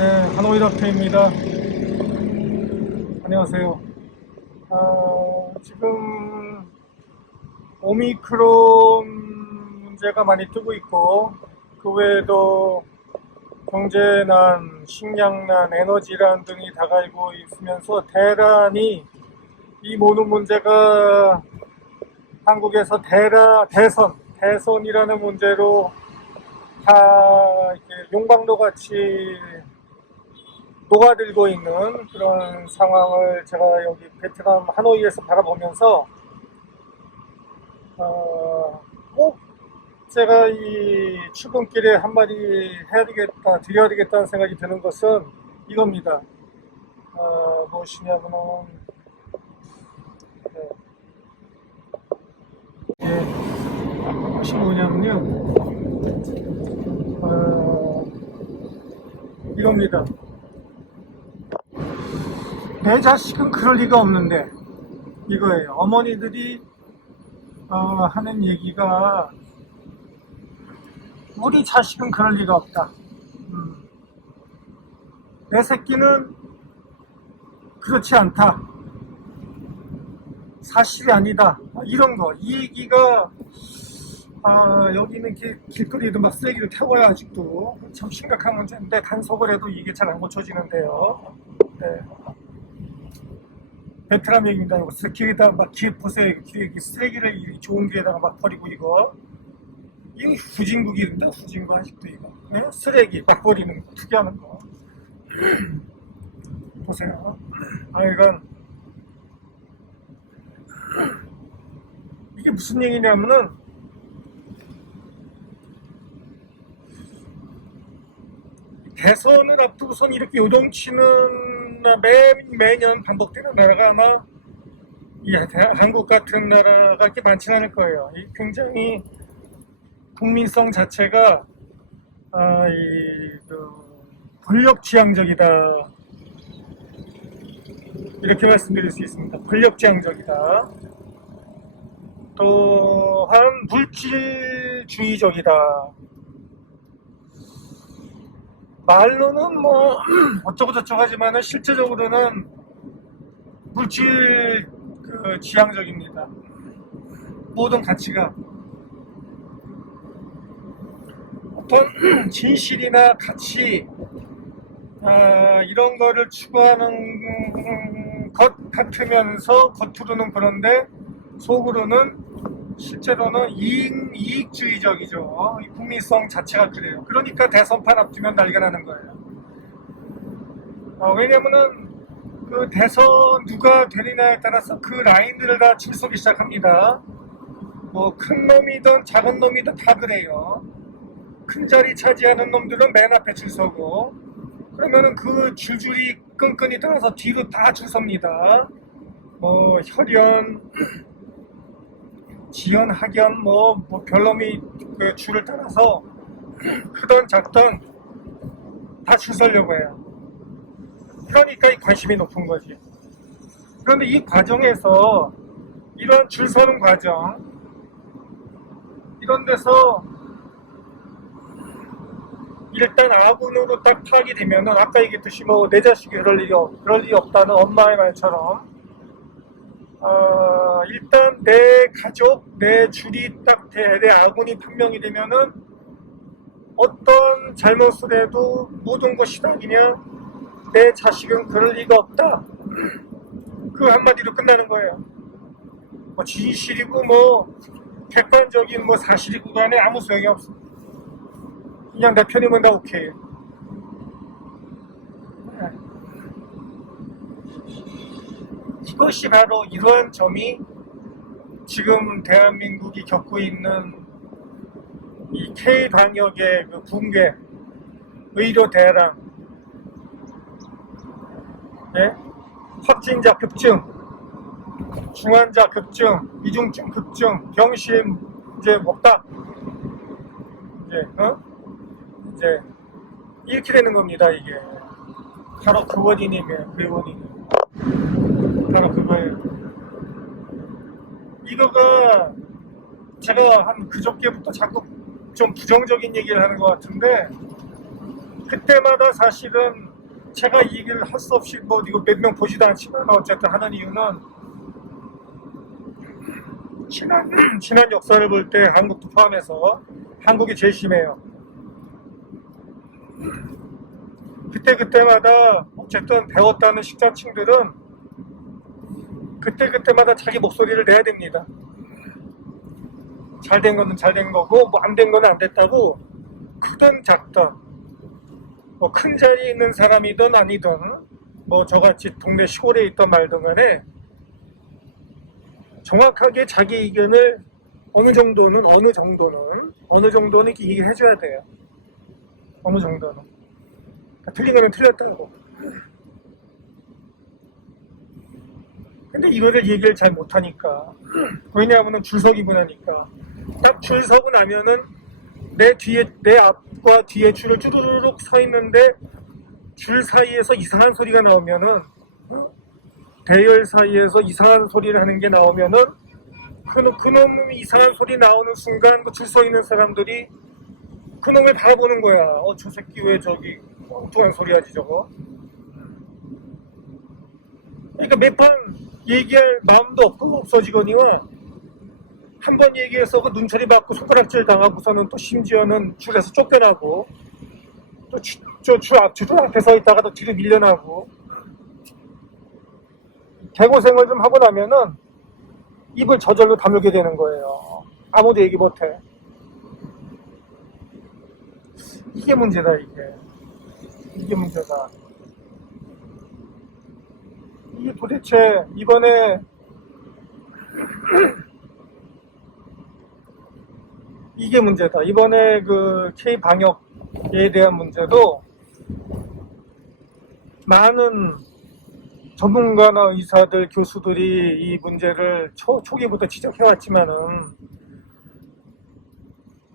네, 하노이 닥터입니다. 안녕하세요. 지금 오미크론 문제가 많이 뜨고 있고, 그 외에도 경제난, 식량난, 에너지난 등이 다가오고 있으면서 대란이 이 모든 문제가 한국에서 대선이라는 문제로 다 이렇게 용광로 같이 녹아들고 있는 그런 상황을 제가 여기 베트남 하노이에서 바라보면서 꼭 제가 이 출근길에 한마디 드려야 되겠다는 생각이 드는 것은 이겁니다. 무엇이냐면은 무엇이 뭐냐면요, 이겁니다. 내 자식은 그럴 리가 없는데, 이거예요. 어머니들이 하는 얘기가, 우리 자식은 그럴 리가 없다. 내 새끼는 그렇지 않다. 사실이 아니다. 이런 거. 이 얘기가 여기는 길거리에도 막 쓰레기를 태워야 아직도 참 심각한 문제인데, 단속을 해도 이게 잘 안 고쳐지는데요. 네. 베트남 얘기입니다. 길에다 막 보세요. 길에 쓰레기를 좋은 길에다가 막 버리고 이거 후진국이다. 후진국 아직도 이거. 네? 쓰레기 막 버리는 거, 투기하는 거. 보세요. 이건 이게 무슨 얘기냐면은, 대선을 앞두고선 이렇게 요동치는 매년 반복되는 나라가 아마 한국 같은 나라가 이렇게 많지는 않을 거예요. 굉장히 국민성 자체가 권력지향적이다, 이렇게 말씀드릴 수 있습니다. 권력지향적이다. 또한 물질주의적이다. 말로는 뭐 어쩌고 저쩌고 하지만은 실제적으로는 물질 지향적입니다. 모든 가치가 어떤 진실이나 가치 이런 거를 추구하는 것 같으면서 겉으로는 그런데 속으로는 실제로는 이익주의적이죠. 이 국민성 자체가 그래요. 그러니까 대선판 앞두면 난리가 나는 거예요. 왜냐면은 그 대선 누가 되느냐에 따라서 그 라인들을 다 줄서기 시작합니다. 뭐 큰 놈이든 작은 놈이든 다 그래요. 큰 자리 차지하는 놈들은 맨 앞에 줄 서고, 그러면은 그 줄줄이 끈끈이 떠나서 뒤로 다 줄 섭니다. 뭐 혈연, 지연, 학연, 별놈이 그 줄을 따라서 크던 작던 다 줄 서려고 해요. 그러니까 이 관심이 높은 거지. 그런데 이 과정에서 이런 줄 서는 과정, 이런 데서 일단 아군으로 딱 파악이 되면은, 아까 얘기했듯이 내 자식이 그럴 일이 없다는 엄마의 말처럼, 일단 내 가족, 내 줄이 내 아군이 판명이 되면은 어떤 잘못을 해도 모든 것이 다 그냥 내 자식은 그럴 리가 없다, 그 한마디로 끝나는 거예요. 진실이고 객관적인 사실이고 간에 아무 소용이 없어. 그냥 내 편이면 다 오케이. 이것이 바로 이러한 점이 지금 대한민국이 겪고 있는 이 K방역의 그 붕괴, 의료 대란, 네? 확진자 급증, 중환자 급증, 위중증 급증, 병실 이제 먹다, 이제 이렇게 되는 겁니다. 이게 바로 그 원인이 바로 그거예요. 이거가 제가 한 그저께부터 자꾸 좀 부정적인 얘기를 하는 것 같은데, 그때마다 사실은 제가 이 얘기를 할 수 없이 뭐 이거 몇 명 보지도 않지만 어쨌든 하는 이유는 지난 역사를 볼 때 한국도 포함해서 한국이 제일 심해요. 그때마다 어쨌든 배웠다는 식자층들은 그때마다 자기 목소리를 내야 됩니다. 잘된 거는 잘된 거고 뭐 안 된 거는 안 됐다고 크든 작든 뭐 큰 자리에 있는 사람이든 아니든 뭐 저같이 동네 시골에 있던 말든 간에 정확하게 자기 의견을 어느 정도는 이렇게 얘기를 해줘야 돼요. 어느 정도는. 틀린 거는 틀렸다고. 근데 이거를 얘기를 잘 못하니까. 왜냐하면 줄서기 문화니까. 딱 줄 서고 나면은 내 앞과 뒤에 줄을 쭈루룩 서 있는데 줄 사이에서 이상한 소리가 나오면은 대열 사이에서 이상한 소리를 하는 게 나오면은 그놈 이상한 소리 나오는 순간 그 줄 서 있는 사람들이 그놈을 바라보는 거야. 저 새끼 왜 저기 엉뚱한 소리 하지 저거. 그러니까 몇 번 얘기할 마음도 없어지거니와 한 번 얘기해서 그 눈초리 받고 손가락질 당하고서는 또 심지어는 줄에서 쫓겨나고 또 줄 앞에 서 있다가 또 뒤로 밀려나고 개고생을 좀 하고 나면은 입을 저절로 다물게 되는 거예요. 아무도 얘기 못해. 이게 문제다. 이게 문제다. 이게 도대체 이번에 이게 문제다. 이번에 그 K-방역에 대한 문제도 많은 전문가나 의사들, 교수들이 이 문제를 초기부터 지적해왔지만은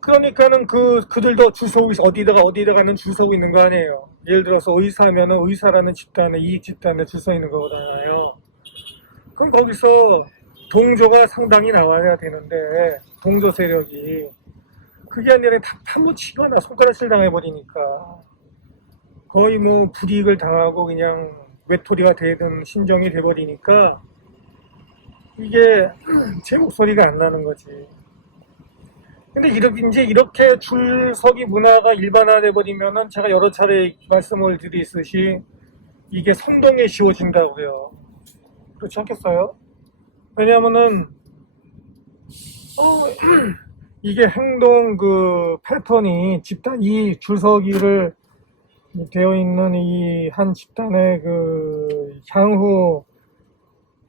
그러니까는 그들도 줄 서고 어디다가는 줄 서고 있는 거 아니에요. 예를 들어서 의사면은 의사라는 집단에 이익 집단에 줄 서 있는 거잖아요. 그럼 거기서 동조가 상당히 나와야 되는데 동조 세력이 그게 아니라 다 파묻히거나 손가락질 당해버리니까 거의 뭐 불이익을 당하고 그냥 외톨이가 되든 신정이 돼버리니까 이게 제 목소리가 안 나는 거지. 근데 이렇게 줄서기 문화가 일반화돼 버리면은 제가 여러 차례 말씀을 드리듯이 이게 선동에 씌워진다고요. 그렇지 않겠어요? 왜냐하면은 이게 행동 그 패턴이 집단 이 줄서기를 되어 있는 이 한 집단의 그 향후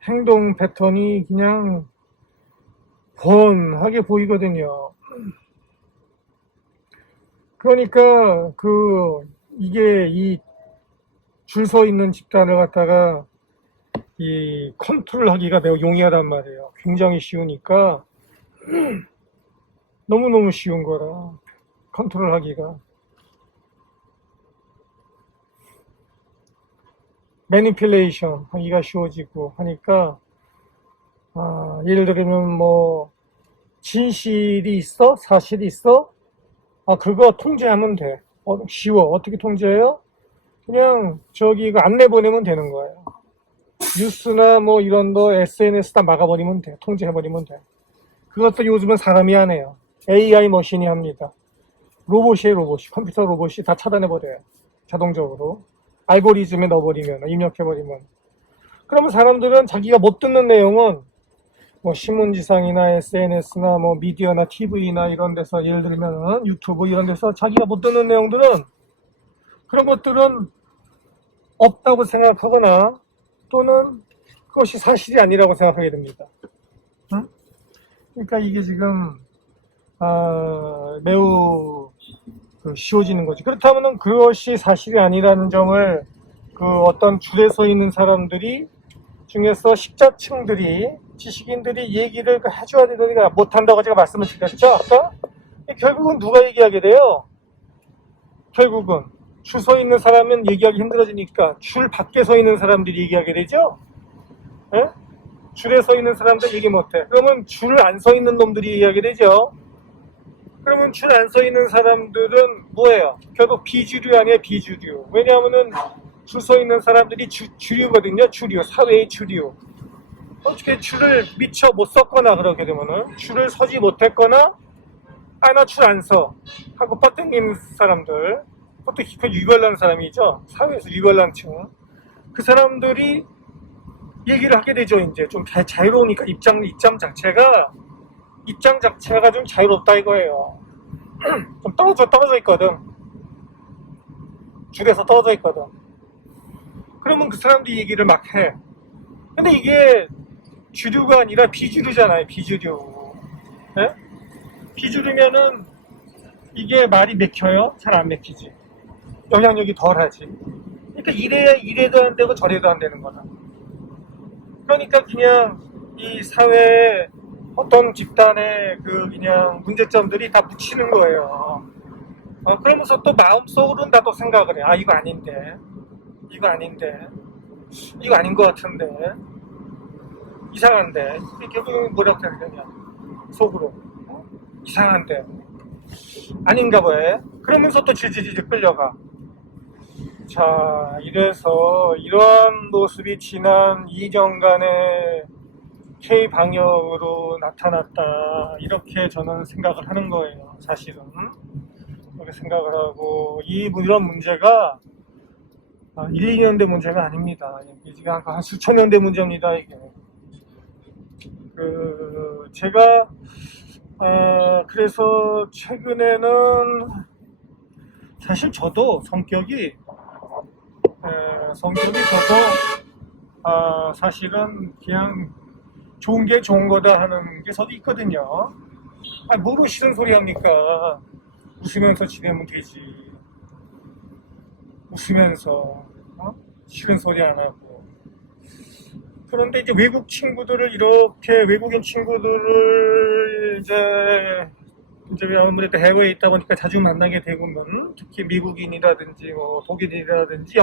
행동 패턴이 그냥 번하게 보이거든요. 그러니까 이게 이 줄 서 있는 집단을 갖다가 이 컨트롤 하기가 매우 용이하단 말이에요. 굉장히 쉬우니까 너무너무 쉬운 거라 컨트롤 하기가. 매니플레이션 하기가 쉬워지고 하니까 예를 들면 뭐 진실이 있어? 사실이 있어? 그거 통제하면 돼. 쉬워. 어떻게 통제해요? 그냥 저기 안내 보내면 되는 거예요. 뉴스나 뭐 이런 거 SNS 다 막아버리면 돼. 통제해버리면 돼. 그것도 요즘은 사람이 안 해요. AI 머신이 합니다. 로봇이 컴퓨터 로봇이 다 차단해버려요. 자동적으로. 알고리즘에 넣어버리면, 입력해버리면. 그러면 사람들은 자기가 못 듣는 내용은 뭐 신문지상이나 SNS나 뭐 미디어나 TV나 이런 데서 예를 들면 유튜브 이런 데서 자기가 못 듣는 내용들은 그런 것들은 없다고 생각하거나 또는 그것이 사실이 아니라고 생각하게 됩니다. 응? 그러니까 이게 지금 매우 쉬워지는 거지. 그렇다면 그것이 사실이 아니라는 점을 어떤 줄에 서 있는 사람들이 중에서 식자층들이 지식인들이 얘기를 해줘야 되니까 못한다고 제가 말씀을 드렸죠 아까? 결국은 누가 얘기하게 돼요? 결국은 줄 서 있는 사람은 얘기하기 힘들어지니까 줄 밖에 서 있는 사람들이 얘기하게 되죠? 예? 줄에 서 있는 사람들 얘기 못해. 그러면 줄 안 서 있는 놈들이 얘기하게 되죠? 그러면 줄 안 서 있는 사람들은 뭐예요? 결국 비주류 아니에요, 비주류. 왜냐하면은 줄 서 있는 사람들이 주류거든요. 주류, 사회의 주류. 어떻게 줄을 미처 못 섰거나 그러게 되면은 줄을 서지 못했거나 나 줄 안 서 하고 뻗땡기는 사람들, 그것도 그 유별난 사람이죠. 사회에서 유별난 층. 그 사람들이 얘기를 하게 되죠. 이제 좀 자유로우니까 입장 자체가 좀 자유롭다 이거예요. 좀 떨어져 있거든. 줄에서 떨어져 있거든. 그러면 그 사람들이 얘기를 막 해. 근데 이게 주류가 아니라 비주류잖아요. 비주류. 네? 비주류면은 이게 말이 맥혀요? 잘 안 맥히지. 영향력이 덜하지. 그러니까 이래도 안 되고 저래도 안 되는 거다. 그러니까 그냥 이 사회에 어떤 집단의 그 그냥 문제점들이 다 묻히는 거예요. 그러면서 또 마음속으로는 나도 생각을 해. 이거 아닌데. 이거 아닌 것 같은데. 이상한데. 결국은 뭐라고 해야 되냐. 속으로. 이상한데. 아닌가 봐요. 그러면서 또 질질질 끌려가. 자, 이래서 이러한 모습이 지난 2년간의 K방역으로 나타났다. 이렇게 저는 생각을 하는 거예요. 사실은. 그렇게 생각을 하고, 이런 문제가 1, 2년 된 문제가 아닙니다. 이게 한 수천 년 된 문제입니다, 이게. 제가, 그래서 최근에는 사실 저도 성격이 저도 사실은 그냥 좋은 게 좋은 거다 하는 게 저도 있거든요. 뭐로 싫은 소리 합니까? 웃으면서 지내면 되지. 웃으면서 싫은 소리 안 하고. 그런데 이제 외국인 친구들을 이제 아무래도 해외에 있다 보니까 자주 만나게 되고는, 특히 미국인이라든지 독일이라든지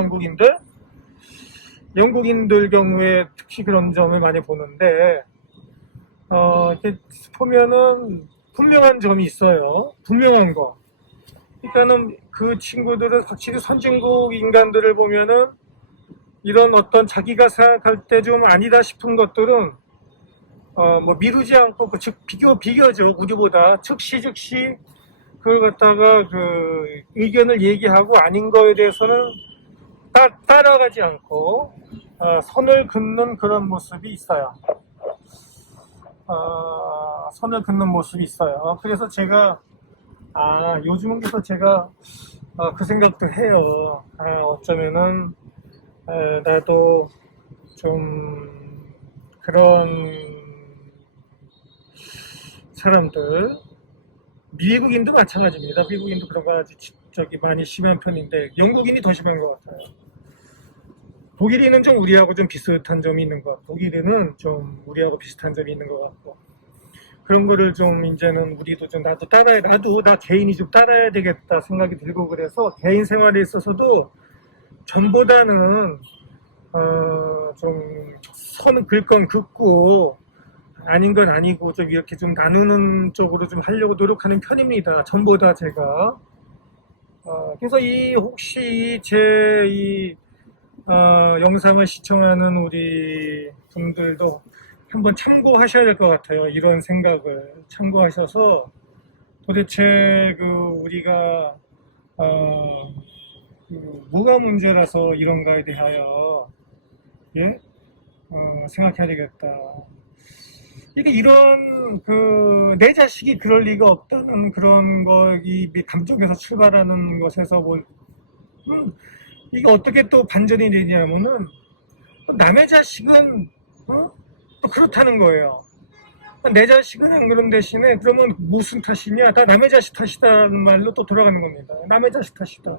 영국인들 경우에 특히 그런 점을 많이 보는데, 이렇게 보면은 분명한 점이 있어요. 분명한 거. 그러니까는 그 친구들은 확실히 선진국 인간들을 보면은 이런 어떤 자기가 생각할 때 좀 아니다 싶은 것들은 미루지 않고 비교죠. 우리보다 즉시 그걸 갖다가 의견을 얘기하고 아닌 거에 대해서는 따라가지 않고 선을 긋는 그런 모습이 있어요. 선을 긋는 모습이 있어요. 그래서 제가 요즘은 그래서 제가 그 생각도 해요. 어쩌면은 나도 좀 그런 사람들, 미국인도 마찬가지입니다. 미국인도 그런 거 아주 많이 심한 편인데 영국인이 더 심한 것 같아요. 독일인은 좀 우리하고 좀 비슷한 점이 있는 것 같고, 독일인은 좀 우리하고 비슷한 점이 있는 것 같고, 그런 거를 좀 이제는 우리도 좀 나 개인이 좀 따라야 되겠다 생각이 들고, 그래서 개인 생활에 있어서도 전보다는 좀 선을 긋 건 긋고 아닌 건 아니고 좀 이렇게 좀 나누는 쪽으로 좀 하려고 노력하는 편입니다. 전보다 제가. 그래서 혹시 제 영상을 시청하는 우리 분들도 한번 참고하셔야 될 것 같아요. 이런 생각을 참고하셔서 도대체 우리가 뭐가 문제라서 이런가에 대하여 생각해야 되겠다. 이게 내 자식이 그럴 리가 없다는 그런 이 감정에서 출발하는 것에서 이게 어떻게 또 반전이 되냐면은 남의 자식은 또 그렇다는 거예요. 내 자식은 안 그런 대신에 그러면 무슨 탓이냐? 다 남의 자식 탓이다는 말로 또 돌아가는 겁니다. 남의 자식 탓이다.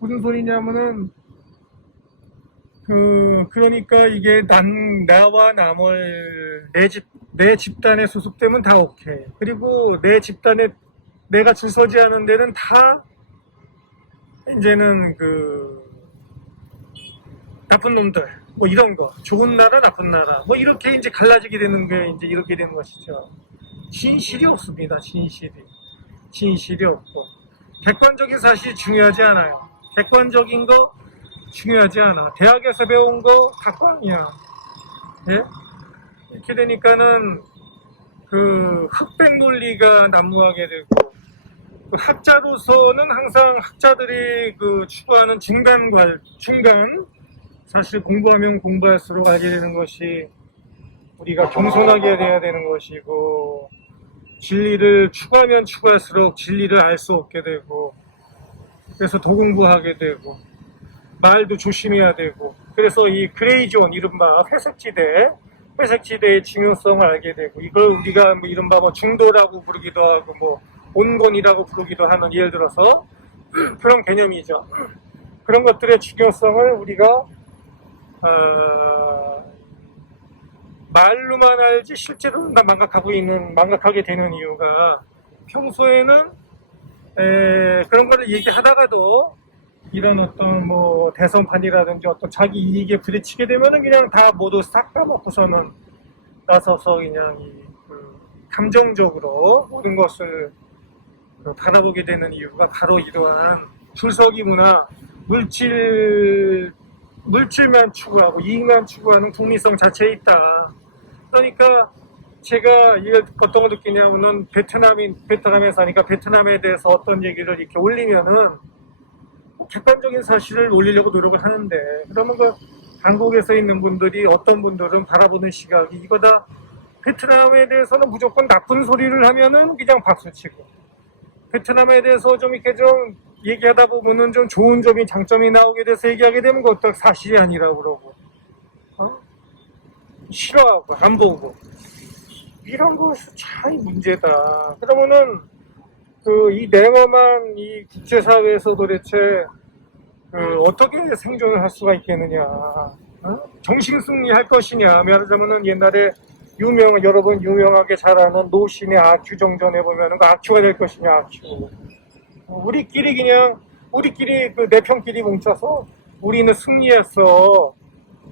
무슨 소리냐면은 그러니까 이게 나와 남을 내 집단에 소속되면 다 오케이. 그리고 내 집단에 내가 줄 서지 않은 데는 다 이제는 나쁜 놈들, 이런 거, 좋은 나라, 나쁜 나라, 이렇게 이제 갈라지게 되는 게 이제 이렇게 되는 것이죠. 진실이 없습니다. 진실이 없고 객관적인 사실이 중요하지 않아요. 객관적인 거 중요하지 않아. 대학에서 배운 거 각광이야. 예? 이렇게 되니까는 그 흑백 논리가 난무하게 되고, 그 학자로서는 항상 학자들이 그 추구하는 중간, 사실 공부하면 공부할수록 알게 되는 것이 우리가 겸손하게 돼야 되는 것이고, 진리를 추구하면 추구할수록 진리를 알 수 없게 되고, 그래서 더 공부하게 되고, 말도 조심해야 되고, 그래서 이 그레이존, 이른바 회색지대의 중요성을 알게 되고, 이걸 우리가 뭐 이른바 뭐 중도라고 부르기도 하고, 뭐 온건이라고 부르기도 하는, 예를 들어서 그런 개념이죠. 그런 것들의 중요성을 우리가 말로만 알지 실제로는 다 망각하게 되는 이유가, 평소에는 그런 거를 얘기하다가도 이런 어떤 뭐 대선판이라든지 어떤 자기 이익에 부딪히게 되면은 그냥 다 모두 싹 까먹고서는 나서서 그냥 감정적으로 모든 것을 바라보게 되는 이유가 바로 이러한 줄서기 문화, 물질만 추구하고 이익만 추구하는 국리성 자체에 있다. 그러니까 제가 어떤 걸 느끼냐면은 베트남에 사니까 베트남에 대해서 어떤 얘기를 이렇게 올리면은 객관적인 사실을 올리려고 노력을 하는데, 그러면 그 한국에서 있는 분들이, 어떤 분들은 바라보는 시각이 이거다, 베트남에 대해서는 무조건 나쁜 소리를 하면은 그냥 박수치고, 베트남에 대해서 좀 이렇게 좀 얘기하다 보면은 좀 좋은 점이, 장점이 나오게 돼서 얘기하게 되면 그것도 사실이 아니라고 그러고, 싫어하고 안 보고, 이런 것이 참 문제다. 그러면은 이 냉엄한 이 국제사회에서 도대체 어떻게 생존을 할 수가 있겠느냐? 정신승리할 것이냐? 말하자면은 옛날에 여러분 유명하게 잘 아는 노신의 아큐 정전에 보면은 그 아큐가 될 것이냐, 아큐. 우리끼리 그 내 편끼리 뭉쳐서 우리는 승리했어,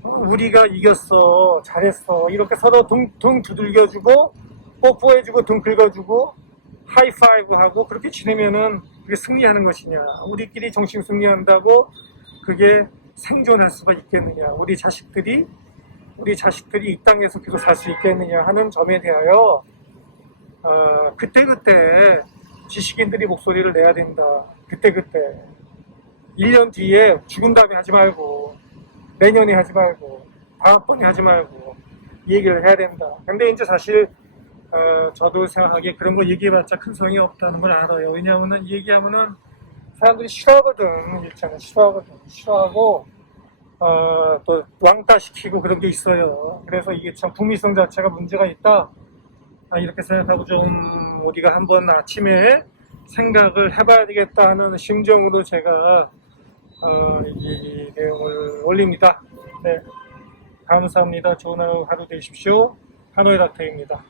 우리가 이겼어, 잘했어, 이렇게 서로 등 두들겨주고 뽀뽀해주고 등 긁어주고 하이파이브 하고 그렇게 지내면은 그게 승리하는 것이냐? 우리끼리 정신 승리한다고 그게 생존할 수가 있겠느냐? 우리 자식들이 이 땅에서 계속 살 수 있겠느냐 하는 점에 대하여 그때그때 지식인들이 목소리를 내야 된다. 그때그때 1년 뒤에 죽은 다음에 하지 말고, 내년에 하지 말고, 다음번에 하지 말고 얘기를 해야 된다. 근데 이제 사실 저도 생각하기에 그런 거 얘기해봤자 큰 소용이 없다는 걸 알아요. 왜냐하면은 얘기하면은 사람들이 싫어하거든. 일단은 싫어하고 또 왕따시키고 그런 게 있어요. 그래서 이게 참 국민성 자체가 문제가 있다, 이렇게 생각하고 좀 우리가 한번 아침에 생각을 해봐야 되겠다 하는 심정으로 제가 이 내용을 올립니다. 네, 감사합니다. 좋은 하루 되십시오. 하노이 닥터입니다.